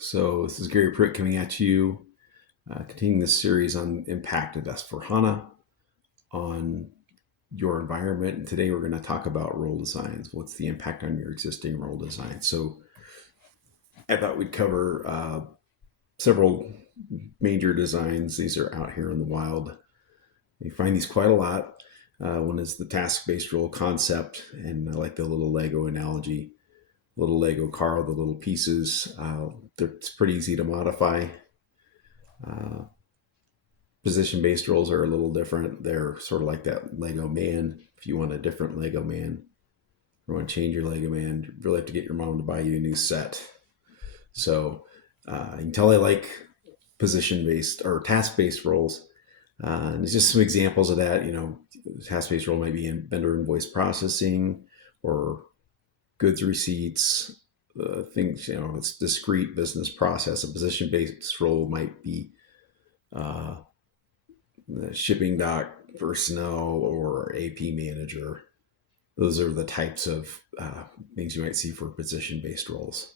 So this is Gary Pritt coming at you, continuing this series on impact of S4HANA on your environment. And today we're going to talk about role designs. What's the impact on your existing role design? So I thought we'd cover several major designs. These are out here in the wild. You find these quite a lot. One is the task-based role concept, and I like the little Lego analogy. Little Lego car, the little pieces. It's pretty easy to modify. Uh, Position-based roles are a little different. They're sort of like that Lego man. If you want a different Lego man, or want to change your Lego man, you really have to get your mom to buy you a new set. So you can tell I like position-based or task-based roles. And there's just some examples of that. Task-based role might be in vendor invoice processing or goods receipts, things, it's discrete business process. A position-based role might be the shipping dock personnel or AP manager. Those are the types of things you might see for position-based roles.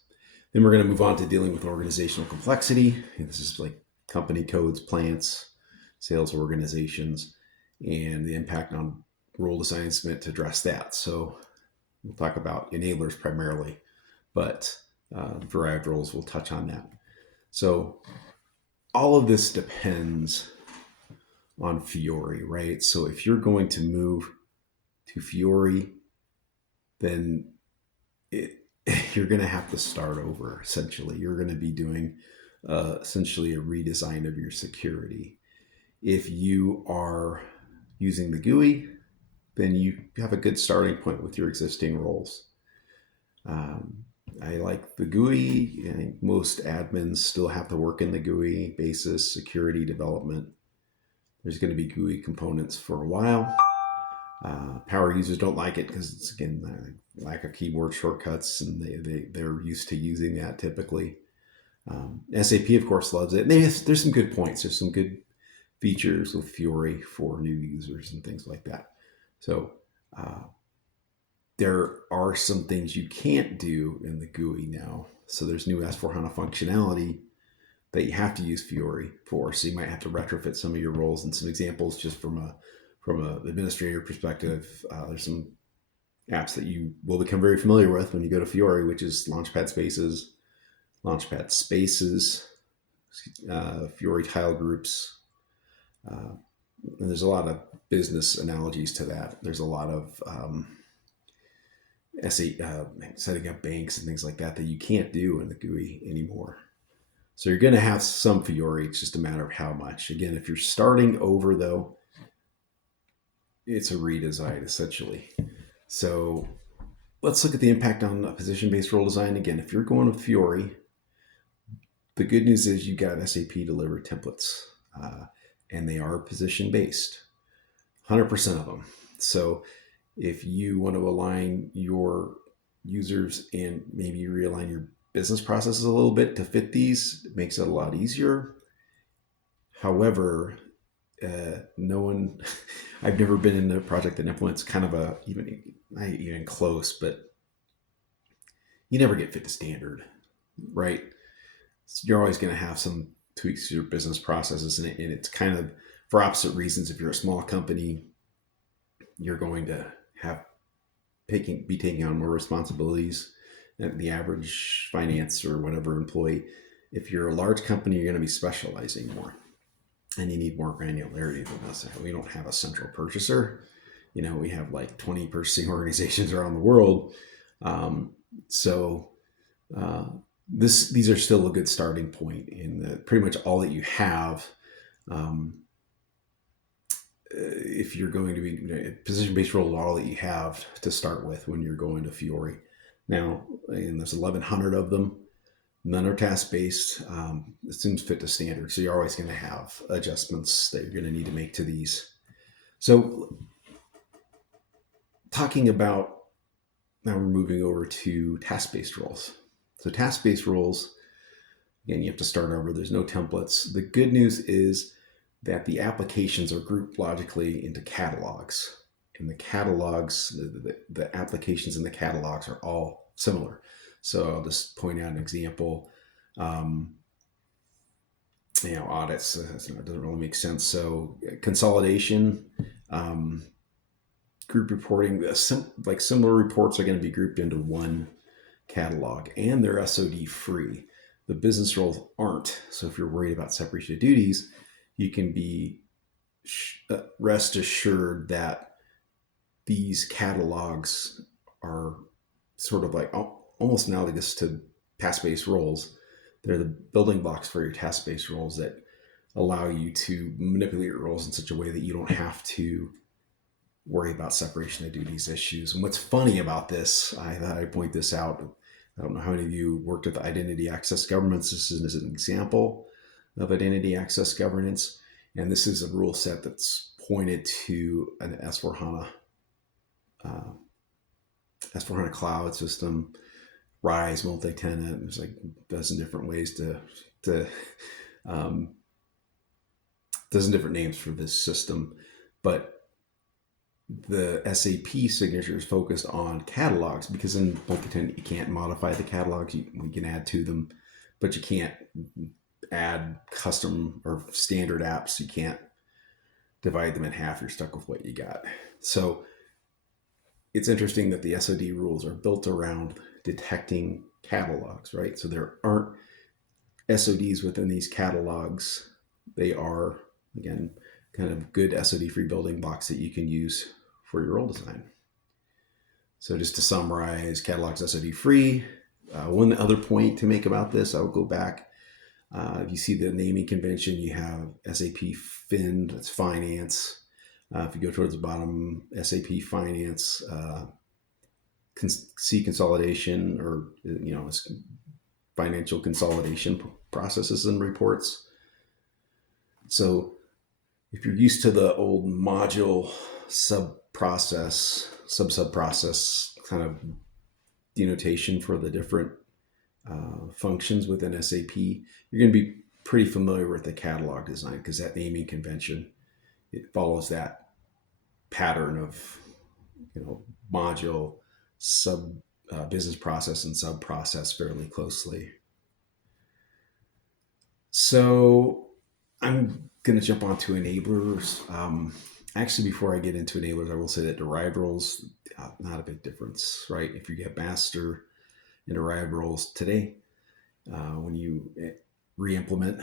Then we're going to move on to dealing with organizational complexity. And this is like company codes, plants, sales organizations, and the impact on role design is meant to address that. So we'll talk about enablers primarily, but derived roles will touch on that. So all of this depends on Fiori, right? So if you're going to move to Fiori, then you're going to have to start over, essentially. You're going to be doing essentially a redesign of your security. If you are using the GUI, then you have a good starting point with your existing roles. I like the GUI. I think most admins still have to work in the GUI basis, security development. There's going to be GUI components for a while. Power users don't like it because it's, again, lack of keyboard shortcuts, and they're used to using that typically. SAP, of course, loves it. There's some good points. There's some good features with Fiori for new users and things like that. So there are some things you can't do in the GUI now. So there's new S4HANA functionality that you have to use Fiori for. So you might have to retrofit some of your roles. And some examples just from a administrator perspective, there's some apps that you will become very familiar with when you go to Fiori, which is Launchpad Spaces, Fiori tile groups. And there's a lot of business analogies to that. There's a lot of setting up banks and things like that you can't do in the GUI anymore. So you're going to have some Fiori. It's just a matter of how much. Again, if you're starting over, though, it's a redesign, essentially. So let's look at the impact on a position-based role design. Again, if you're going with Fiori, the good news is you got SAP delivered templates. And they are position-based, 100% of them. So if you want to align your users and maybe realign your business processes a little bit to fit these, it makes it a lot easier. However, I've never been in a project that implements kind of not even close, but you never get fit to standard, right? So you're always going to have some tweaks to your business processes, and it's kind of for opposite reasons. If you're a small company, you're going to be taking on more responsibilities than the average finance or whatever employee. If you're a large company, you're going to be specializing more, and you need more granularity than us. We don't have a central purchaser. We have like 20 purchasing organizations around the world. These are still a good starting point in pretty much all that you have. If you're going to be position-based role, all that you have to start with when you're going to Fiori. Now, and there's 1,100 of them. None are task-based. It seems fit to standard. So you're always going to have adjustments that you're going to need to make to these. So talking about, now we're moving over to task-based roles. So task-based roles, again, you have to start over. There's no templates. The good news is that the applications are grouped logically into catalogs. And the catalogs, the applications in the catalogs are all similar. So I'll just point out an example. Audits, it doesn't really make sense. So consolidation, um, group reporting, like similar reports are going to be grouped into one catalog, and they're SOD free. The business roles aren't. So if you're worried about separation of duties, you can be rest assured that these catalogs are sort of like almost analogous to task-based roles. They're the building blocks for your task-based roles that allow you to manipulate your roles in such a way that you don't have to worry about separation of duties issues. And what's funny about this, I thought I'd point this out. I don't know how many of you worked with identity access governance. This is an example of identity access governance. And this is a rule set that's pointed to an S4HANA, S4HANA cloud system, RISE, multi-tenant. There's like a dozen different ways to dozen different names for this system. But the SAP signature is focused on catalogs, because in multi-tenant you can't modify the catalogs. We can add to them, but you can't add custom or standard apps. You can't divide them in half. You're stuck with what you got. So it's interesting that the SOD rules are built around detecting catalogs, right? So there aren't SODs within these catalogs. They are, again, kind of good SOD-free building blocks that you can use for your role design. So just to summarize, catalogs SOD-free. One other point to make about this, I'll go back. If you see the naming convention, you have SAP Fin, that's finance. If you go towards the bottom, SAP Finance, see consolidation, or financial consolidation processes and reports. So if you're used to the old module sub-process kind of denotation for the different functions within SAP, you're going to be pretty familiar with the catalog design, because that naming convention, it follows that pattern of module, sub business process, and sub process fairly closely. So I'm going to jump onto enablers. Actually, before I get into enablers, I will say that derived roles, not a big difference, right? If you get master and derived roles today, when you re-implement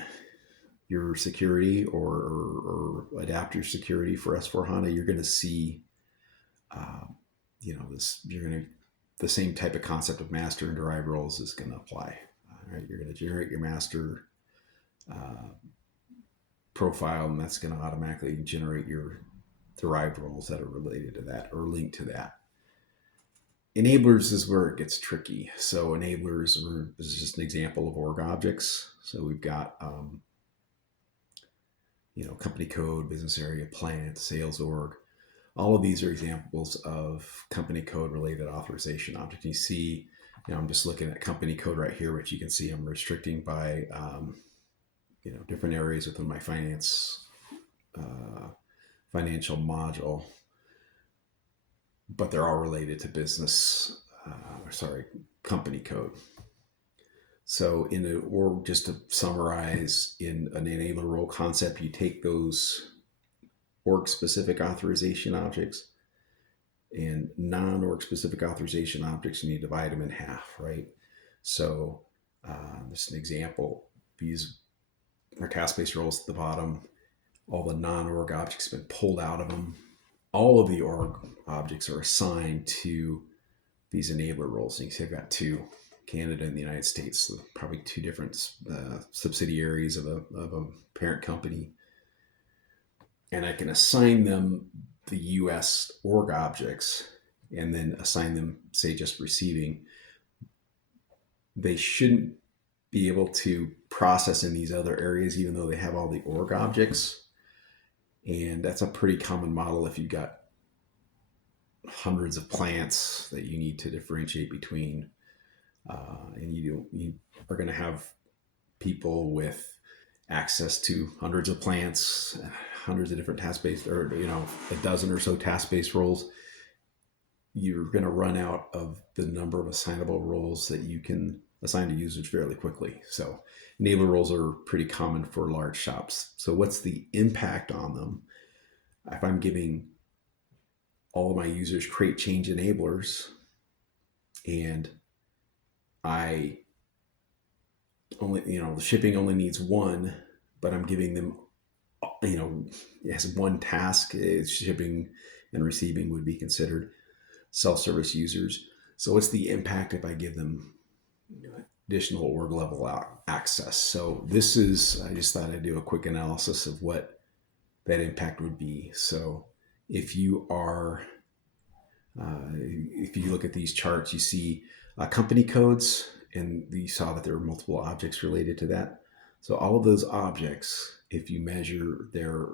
your security or adapt your security for S4HANA, you're going to see, the same type of concept of master and derived roles is going to apply. Right? You're going to generate your master profile, and that's going to automatically generate your derived roles that are related to that or linked to that. Enablers is where it gets tricky. So enablers is just an example of org objects. So we've got company code, business area, plant, sales org. All of these are examples of company code related authorization objects. You see, I'm just looking at company code right here, which you can see I'm restricting by different areas within my financial module, but they're all related to company code. So just to summarize, in an enabler role concept, you take those org specific authorization objects and non-org specific authorization objects, and you divide them in half, right? So just an example, these are task-based roles at the bottom. All the non-org objects have been pulled out of them. All of the org objects are assigned to these enabler roles. So you can see I've got two, Canada and the United States, so probably two different subsidiaries of a parent company. And I can assign them the US org objects and then assign them, say, just receiving. They shouldn't be able to process in these other areas, even though they have all the org objects. And that's a pretty common model if you've got hundreds of plants that you need to differentiate between. And you are going to have people with access to hundreds of plants, hundreds of different task-based, or a dozen or so task-based roles. You're going to run out of the number of assignable roles that you can assigned to users fairly quickly. So enabler roles are pretty common for large shops. So what's the impact on them? If I'm giving all of my users create change enablers and I only, the shipping only needs one, but I'm giving them, as one task, shipping and receiving would be considered self-service users. So what's the impact if I give them additional org level access? So I just thought I'd do a quick analysis of what that impact would be. So if you are, if you look at these charts, you see company codes, and you saw that there were multiple objects related to that. So all of those objects, if you measure their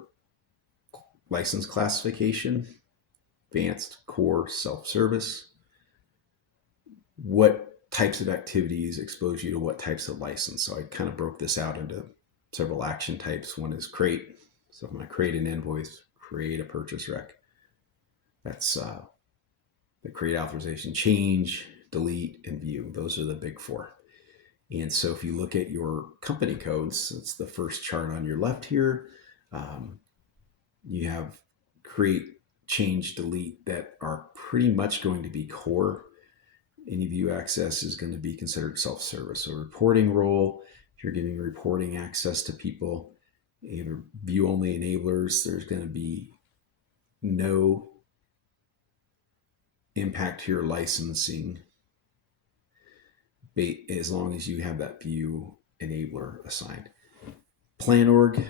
license classification, advanced, core, self-service, what types of activities expose you to what types of license? So I kind of broke this out into several action types. One is create. So I'm going to create an invoice, create a purchase rec. That's the create authorization, change, delete, and view. Those are the big four. And so if you look at your company codes, it's the first chart on your left here. You have create, change, delete that are pretty much going to be core. Any view access is going to be considered self-service. So reporting role, if you're giving reporting access to people, either view only enablers, there's going to be no impact to your licensing as long as you have that view enabler assigned. Plan org,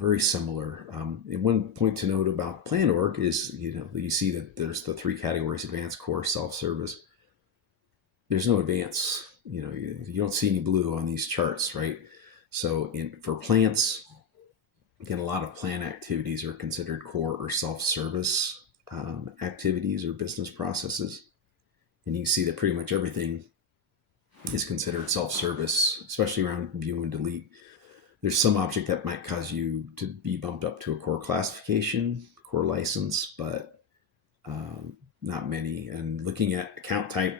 very similar. And one point to note about plan org is, you see that there's the three categories: advanced, core, self-service. There's no advance. You don't see any blue on these charts, right? So for plants, again, a lot of plant activities are considered core or self-service activities or business processes. And you see that pretty much everything is considered self-service, especially around view and delete. There's some object that might cause you to be bumped up to a core classification, core license, but not many. And looking at account type,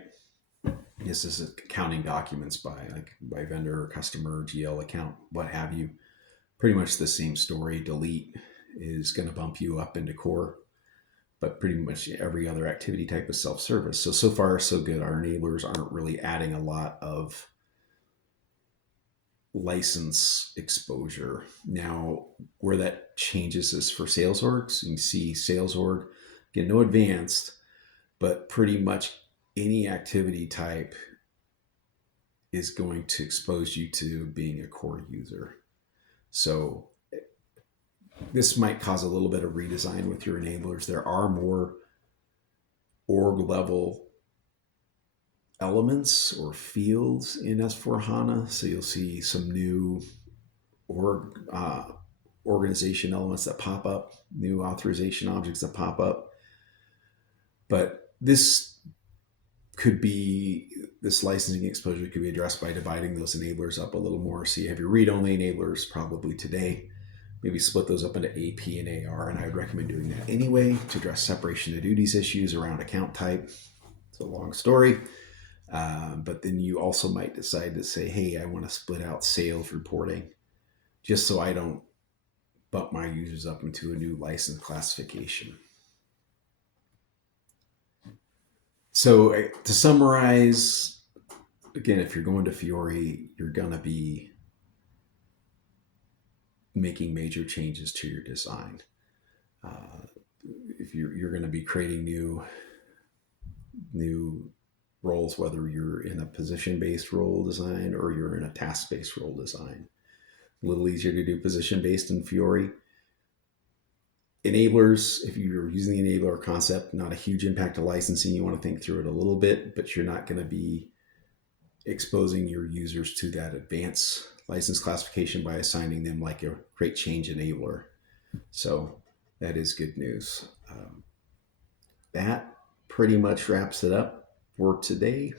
this is accounting documents by vendor, customer, GL account, what have you. Pretty much the same story. Delete is going to bump you up into core, but pretty much every other activity type is self-service. So far, so good. Our enablers aren't really adding a lot of license exposure. Now, where that changes is for sales orgs. You can see sales org, again, no advanced, but pretty much any activity type is going to expose you to being a core user. So this might cause a little bit of redesign with your enablers. There are more org level elements or fields in S4HANA. So you'll see some new organization elements that pop up, new authorization objects that pop up. But this licensing exposure could be addressed by dividing those enablers up a little more. So you have your read-only enablers probably today. Maybe split those up into AP and AR, and I would recommend doing that anyway to address separation of duties issues around account type. It's a long story. But then you also might decide to say, hey, I want to split out sales reporting just so I don't bump my users up into a new license classification. So to summarize, again, if you're going to Fiori, you're going to be making major changes to your design. If you're going to be creating new roles, whether you're in a position-based role design or you're in a task-based role design. A little easier to do position-based in Fiori. Enablers, if you're using the enabler concept, not a huge impact to licensing. You want to think through it a little bit, but you're not going to be exposing your users to that advanced license classification by assigning them like a create change enabler. So that is good news. That pretty much wraps it up for today.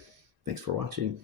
Thanks for watching.